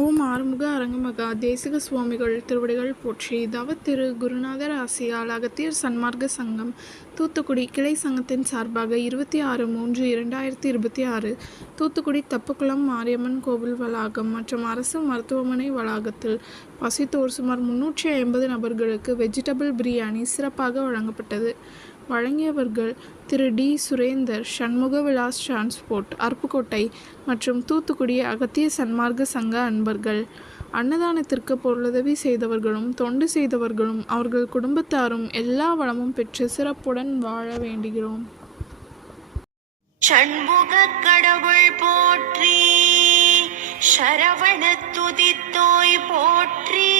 ஓம் ஆறுமுக அரங்கமகா தேசிக சுவாமிகள் திருவடிகள் போற்றி. தவ திரு குருநாதர் ஆசியால் அகத்தியர் சன்மார்க்க சங்கம் தூத்துக்குடி கிளை சங்கத்தின் சார்பாக 26/3/2026 தூத்துக்குடி தப்புக்குளம் மாரியம்மன் கோவில் வளாகம் மற்றும் அரசு மருத்துவமனை வளாகத்தில் பசித்தோர் சுமார் 350 நபர்களுக்கு வெஜிடபிள் பிரியாணி சிறப்பாக வழங்கப்பட்டது. வழங்கியவர்கள் திரு டி. சுரேந்தர், சண்முக விலாஸ் டிரான்ஸ்போர்ட், அருப்புக்கோட்டை மற்றும் தூத்துக்குடி அகத்திய சன்மார்க்க சங்க அன்பர்கள். அன்னதானத்திற்கு பொருளுதவி செய்தவர்களும் தொண்டு செய்தவர்களும் அவர்கள் குடும்பத்தாரும் எல்லா வளமும் பெற்று சிறப்புடன் வாழ வேண்டுகிறோம். சண்முக கடவுள் போற்றி, சரவண துதித்தோய் போற்றி,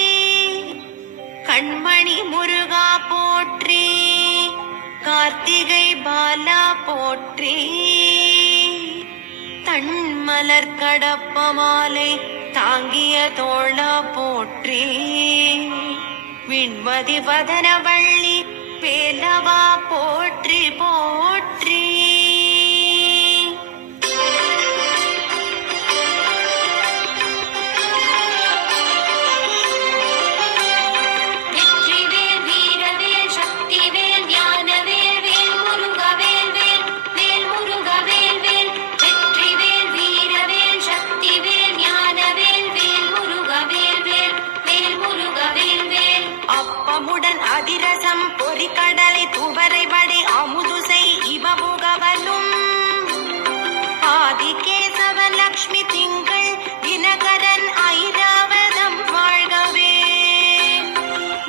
கண்மணி முருகா போற்றி, கார்த்திகை பாலா போற்றி, தன்மலர் கடப்ப மாலை தாங்கிய தோளா போற்றி, விண்மதி வதனவள்ளி வேலவா போற்றி போற்றி. அதிரசம் பொறிக்கடலை துவரை வடை அமுதுசை இவமுகவனும் ஆதிகேசவன் லக்ஷ்மி திங்கள் தினகரன் ஐராவதம் வாழ்கவே.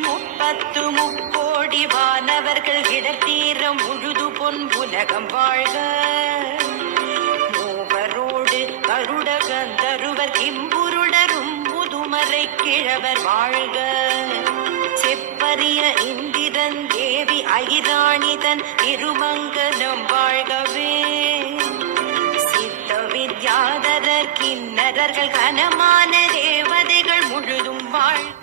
30 வானவர்கள் இடத்தீரம் முழுது பொன் உலகம் வாழ்க. மூவரோடு கருட கந்தருவர் கிம்புருடரும் முதுமறை கிழவர் வாழ்க. செப்பரிய இந்திரன் தேவி ஐராணிதன் திருமங்கலம் வாழ்கவே. சித்த வித்யாதரர் கிண்ணறர்கள் கனமான தேவதைகள் முழுதும் வாழ்க.